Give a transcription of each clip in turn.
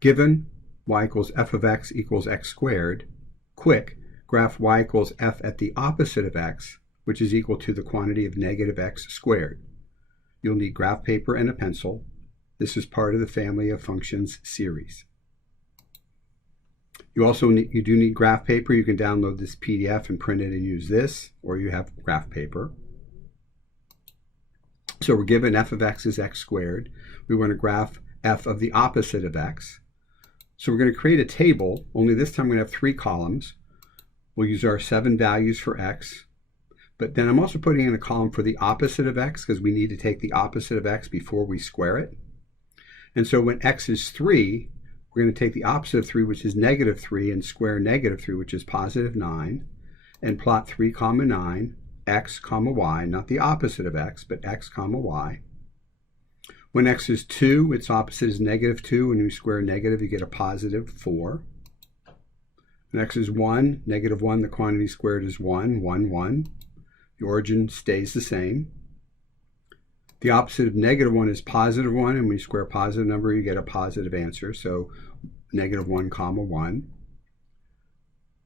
Given y equals f of x equals x squared, quick, graph y equals f at the opposite of x, which is equal to the quantity of negative x squared. You'll need graph paper and a pencil. This is part of the family of functions series. You do need graph paper. You can download this PDF and print it and use this, or you have graph paper. So we're given f of x is x squared. We want to graph f of the opposite of x. So we're going to create a table, only this time we're going to have 3 columns. We'll use our 7 values for x. But then I'm also putting in a column for the opposite of x because we need to take the opposite of x before we square it. And so when x is 3, we're going to take the opposite of 3, which is negative 3, and square negative 3, which is positive 9, and plot 3 comma 9, x comma y, not the opposite of x, but x comma y. When x is 2, its opposite is negative 2. When you square negative, you get a positive 4. When x is 1, negative 1, the quantity squared is 1, 1, 1. The origin stays the same. The opposite of negative 1 is positive 1, and when you square a positive number, you get a positive answer. So negative 1 comma 1,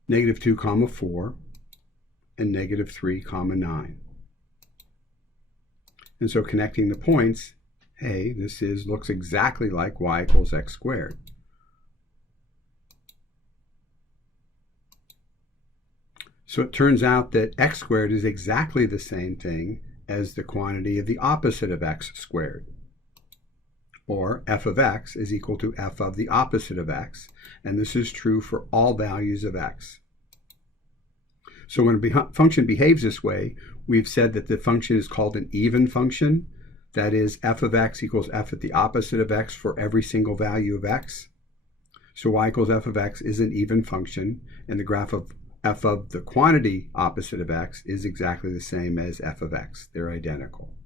negative 2 comma 4, and negative 3 comma 9. And so connecting the points, hey, this looks exactly like y equals x squared. So it turns out that x squared is exactly the same thing as the quantity of the opposite of x squared. Or f of x is equal to f of the opposite of x. And this is true for all values of x. So when a function behaves this way, we've said that the function is called an even function. That is, f of x equals f at the opposite of x for every single value of x. So y equals f of x is an even function, and the graph of f of the quantity opposite of x is exactly the same as f of x. They're identical.